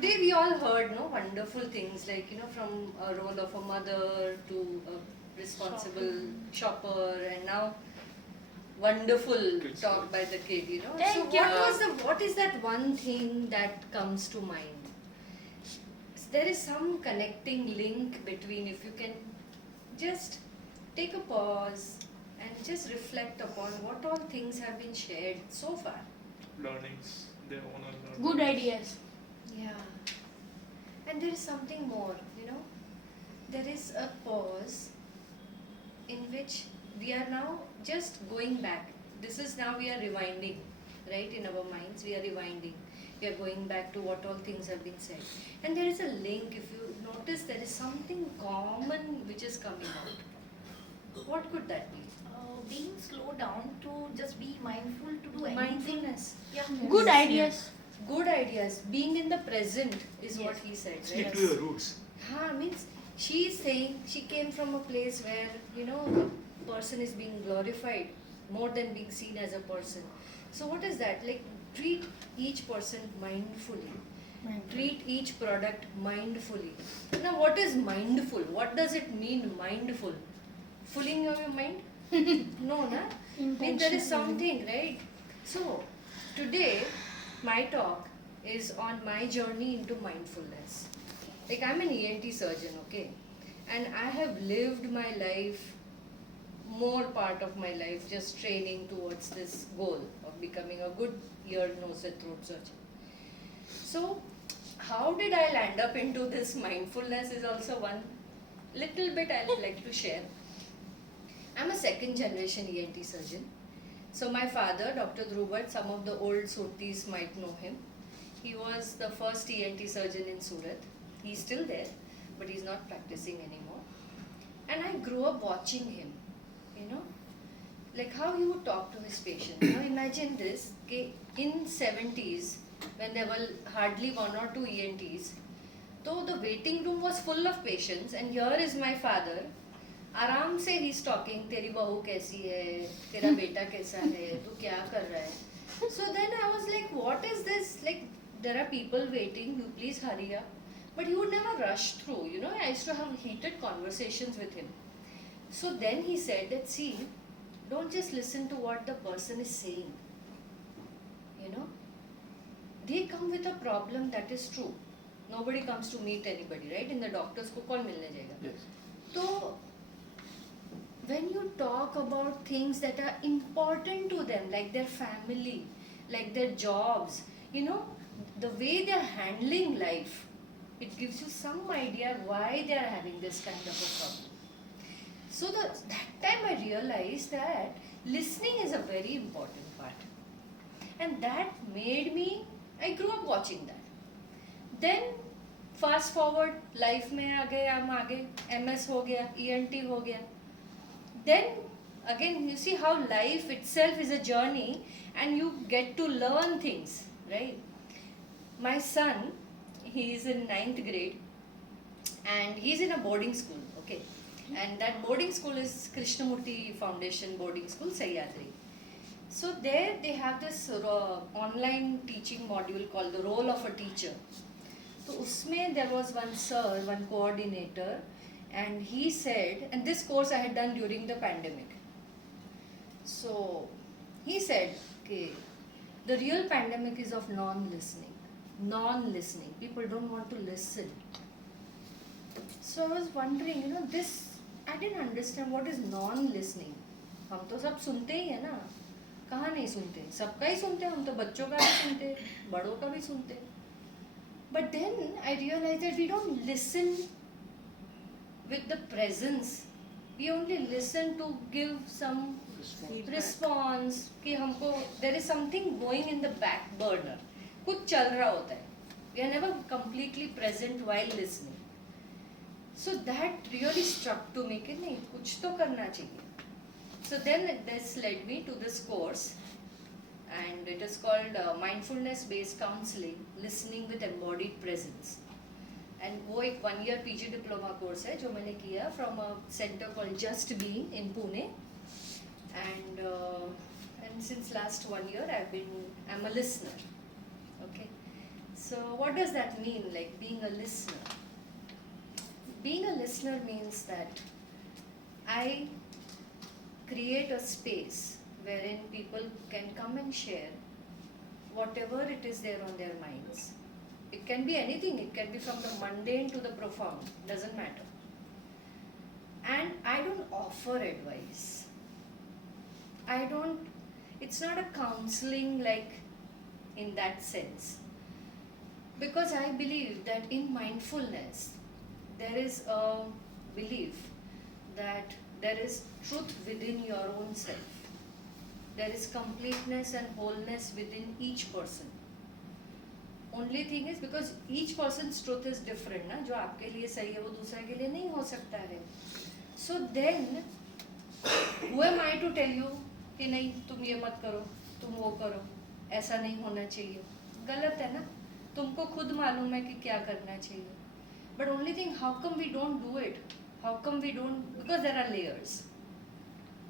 today we all heard no wonderful things like from a role of a mother to a responsible shopper, and now wonderful talk by the kid. Thank so you. what is that one thing that comes to mind? There is some connecting link between, if you can just take a pause and just reflect upon what all things have been shared so far. Learnings, their own learnings. Good ideas. Yeah. And there is something more, there is a pause in which we are now just going back. This is now we are rewinding, right? In our minds, we are rewinding. We are going back to what all things have been said. And there is a link, if you notice, there is something common which is coming out. What could that be? Being slow down to just be mindful to do anything. Mindfulness. Yeah. Good ideas. Good ideas. Being in the present is what he said. Stick right? to your roots. Means she is saying she came from a place where the person is being glorified more than being seen as a person. So what is that? Like, treat each person mindfully. Treat each product mindfully. Now, what is mindful? What does it mean, mindful? Fooling your mind? No, na? There is something, right? So, today, my talk is on my journey into mindfulness. Like, I'm an ENT surgeon, okay? And I have lived my life, more part of my life, just training towards this goal of becoming a good ear, nose and throat surgeon. So, how did I land up into this mindfulness is also one little bit I would like to share. I'm a second generation ENT surgeon. So my father, Dr. Dhruvat, some of the old Surtis might know him. He was the first ENT surgeon in Surat. He's still there, but he's not practicing anymore. And I grew up watching him, like how he would talk to his patients. Now imagine this, okay, in 70s, when there were hardly one or two ENTs, so the waiting room was full of patients, and here is my father, आराम से he's talking, तेरी बहू कैसी है, तेरा बेटा कैसा है, तू क्या कर रहा है. So then I was like, what is this? Like, there are people waiting, you please hurry up. But he would never rush through, I used to have heated conversations with him. So then he said that, see, don't just listen to what the person is saying. They come with a problem, that is true. Nobody comes to meet anybody, right? In the doctors को कौन मिलने जाएगा? Yes. So when you talk about things that are important to them, like their family, like their jobs, the way they are handling life, it gives you some idea why they are having this kind of a problem. So that time I realized that listening is a very important part. And that made me, I grew up watching that. Then fast forward, life में आ गए, हम आ गए, MS हो गया, ENT हो गया. Then again, you see how life itself is a journey and you get to learn things, right? My son, he is in 9th grade and he's in a boarding school, okay? And that boarding school is Krishnamurti Foundation Boarding School, Sahyadri. So there they have this online teaching module called the role of a teacher. So usme there was one sir, one coordinator, and he said, and this course I had done during the pandemic. So he said, okay, the real pandemic is of non-listening. Non-listening. People don't want to listen. So I was wondering, this, I didn't understand what is non-listening. हम तो सब सुनते ही है ना, कहाँ नहीं सुनते, सबका ही सुनते, हम तो बच्चों का भी सुनते, बड़ों का भी सुनते. But then I realized that we don't listen with the presence. We only listen to give some response कि हमको there is something going in the back burner. कुछ चल रहा होता है. We are never completely present while listening. So that really struck to me कि नहीं, कुछ तो करना चाहिए. So then this led me to this course, and it is called Mindfulness Based Counseling, Listening with Embodied Presence. And वो एक 1 year PG diploma course है जो मैंने किया from a center called Just Being in Pune. And since last 1 year I'm a listener. Okay. So what does that mean, like being a listener? Being a listener means that I create a space wherein people can come and share whatever it is there on their minds. It can be anything, it can be from the mundane to the profound, doesn't matter. And I don't offer advice. It's not a counseling like in that sense. Because I believe that in mindfulness, there is a belief that there is truth within your own self. There is completeness and wholeness within each person. Only thing is because each person's truth is different, ना जो आपके लिए सही है वो दूसरे के लिए नहीं हो सकता है. So then, who am I to tell you कि नहीं तुम ये मत करो, तुम वो करो, ऐसा नहीं होना चाहिए. गलत है ना. तुमको खुद मालूम है कि क्या करना चाहिए. But only thing, how come we don't do it? How come we don't? Because there are layers.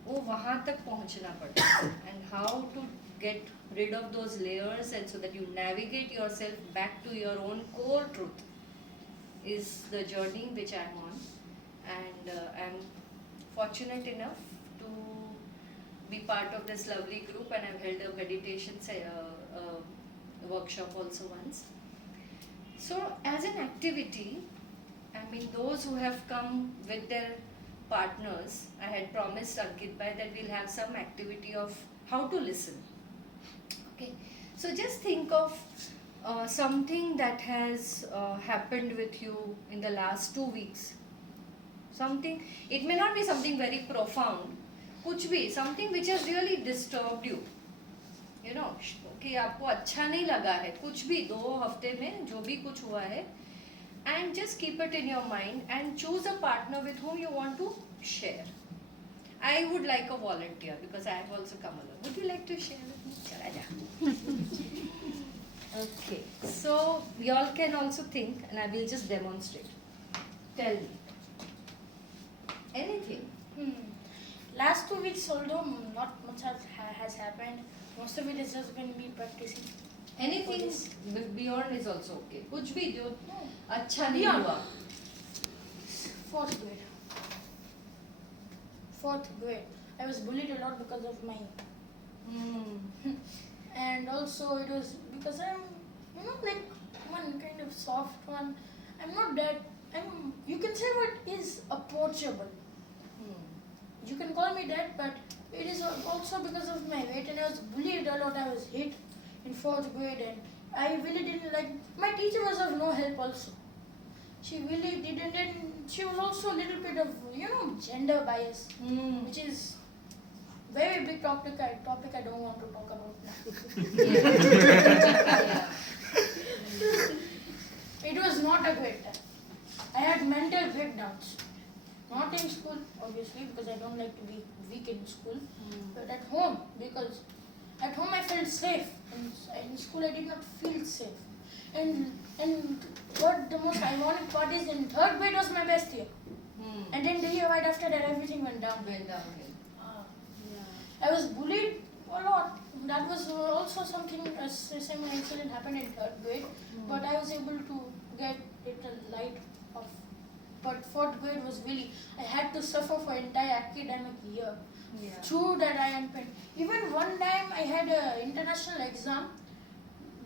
वो वहाँ तक पहुँचना पड़ता है. And how to get rid of those layers and so that you navigate yourself back to your own core truth is the journey which I'm on. And I'm fortunate enough to be part of this lovely group, and I've held a meditation workshop also once. So as an activity, I mean those who have come with their partners, I had promised Ankit Bhai that we'll have some activity of how to listen. Okay, so just think of something that has happened with you in the last 2 weeks. Something, it may not be something very profound, कुछ भी, something which has really disturbed you. You know, कि आपको अच्छा नहीं लगा है, कुछ भी 2 हफ्ते में जो भी कुछ हुआ है, and just keep it in your mind and choose a partner with whom you want to share. I would like a volunteer because I have also come along. Would you like to share with me? Chala ja. Okay, so you all can also think, and I will just demonstrate. Tell me. Anything. Last 2 weeks, although not much has happened, most of it has just been me practicing. Anything beyond is also okay. कुछ भी जो अच्छा नहीं Beyond. हुआ. 4th grade. 4th grade. I was bullied a lot because of my, and also it was because I'm, like one kind of soft one. I'm not that. You can say what is approachable. You can call me that, but it is also because of my weight, and I was bullied a lot. I was hit in 4th grade, and I really didn't like. My teacher was of no help also. She really didn't, and she was also a little bit of gender bias, which is very big topic. I don't want to talk about now. Yeah. It was not a great time. I had mental breakdowns. Not in school, obviously, because I don't like to be weak in school, but at home, because at home I felt safe. In school I did not feel safe. And what the most ironic part is, in 3rd grade was my best year. And then the year right after that, everything went down. I was bullied a lot. That was also something, same incident happened in 3rd grade, but I was able to get it a light off. But 4th grade was really, I had to suffer for entire academic year. Yeah. Through that I am pain. Even one time I had an international exam.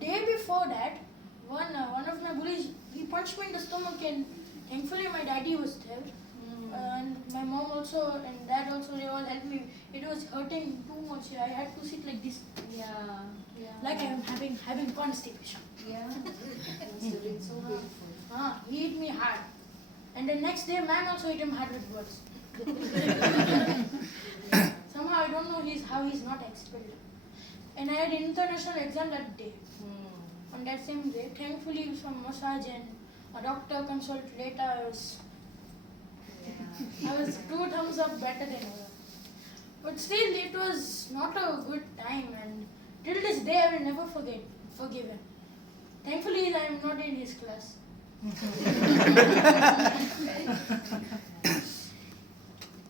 Day before that, one of my bullies, he punched me in the stomach, and thankfully my daddy was there. And my mom also and dad also, they all helped me. It was hurting too much. I had to sit like this. Like I am having constipation. Yeah. It's so beautiful. He hit me hard. And the next day, man also hit him hard with words. Somehow I don't know how he's not expelled. And I had international exam that day. On that same day, thankfully some massage and a doctor consult later. I was 2 thumbs up better than ever. But still, it was not a good time, and till this day I will never forgive him. Thankfully, I am not in his class.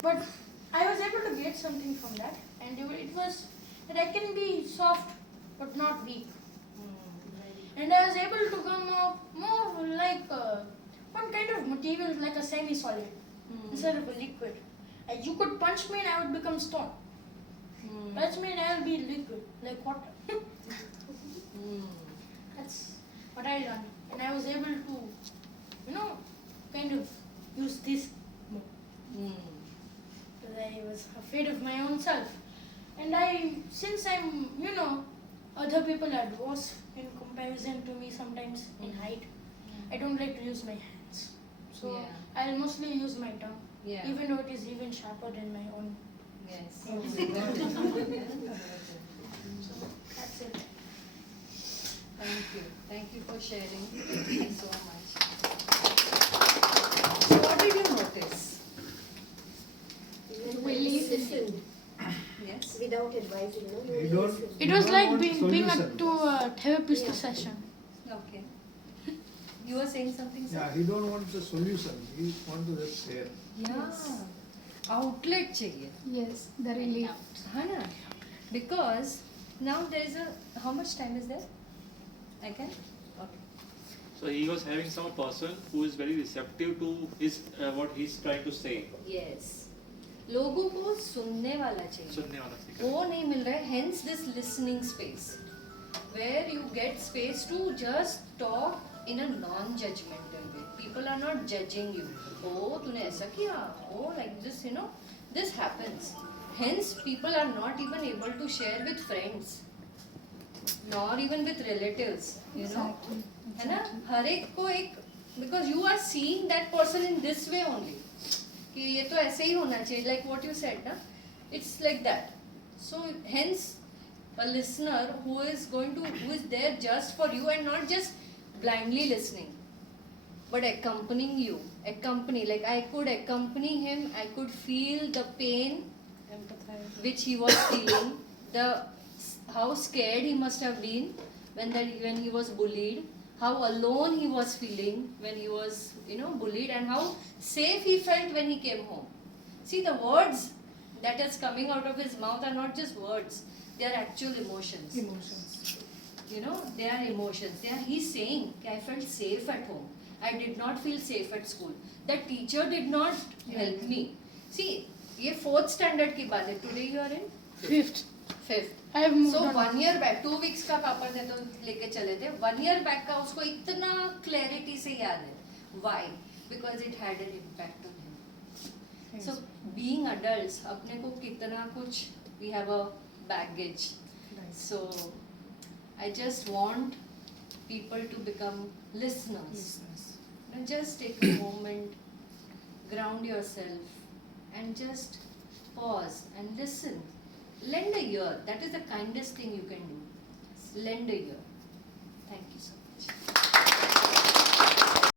But I was able to get something from that, and it was that I can be soft but not weak. and I was able to come up more like one kind of material, like a semi-solid instead of a liquid. You could punch me and I would become stone. Punch me and I will be liquid, like water. That's what I done, and I was able to, kind of use this more. Because I was afraid of my own self, and since I'm, other people are dwarfs in comparison to me sometimes in height. I don't like to use my hands, so Yeah. I'll mostly use my tongue, Yeah. even though it is even sharper than my own. Yes. So that's it. Thank you for sharing. Thank you so much. So what did you notice? We listened Yes. without advising, no? You You don't- listen. It You was don't like want being solution. to a therapist Yeah. session. Okay. You were saying something, sir? Yeah, he don't want the solution, he want to just share. Yeah. Outlet चाहिए. Yes, the relief. है ना? Because now there is a, how much time is there? I can? Okay. So he was having some person who is very receptive to his what he's trying to say. Yes. लोगों को सुनने वाला चाहिए. सुनने वाला speaker. वो नहीं मिल रहा है. Hence this listening space, where you get space to just talk in a non-judgmental way. People are not judging you. Oh, तूने ऐसा किया. Oh, like this, this happens. Hence, people are not even able to share with friends, nor even with relatives. है ना? हर एक को एक, because you are seeing that person in this way only. कि ये तो ऐसे ही होना चाहिए. Like what you said, ना? It's like that. So hence, a listener who is there just for you and not just blindly listening, but accompanying you. Like I could accompany him. I could feel the pain which he was feeling, how scared he must have been when he was bullied, how alone he was feeling when he was bullied, and how safe he felt when he came home. See, the words that is coming out of his mouth are not just words, they are actual emotions. They are emotions. He's saying, I felt safe at home, I did not feel safe at school, that teacher did not help me. See, ये 4th standard की बात है. Today you are in 5th. 5th. I have moved So on. 1 year back, 2 weeks का पापा ने तो लेके चले थे. 1 year back का उसको इतना clarity से याद है. Why? Because it had an impact on him. So being adults, अपने को कितना कुछ, we have a baggage. So I just want people to become listeners. And just take a moment, ground yourself, and just pause and listen. Lend a ear. That is the kindest thing you can do. Lend a ear. Thank you so much.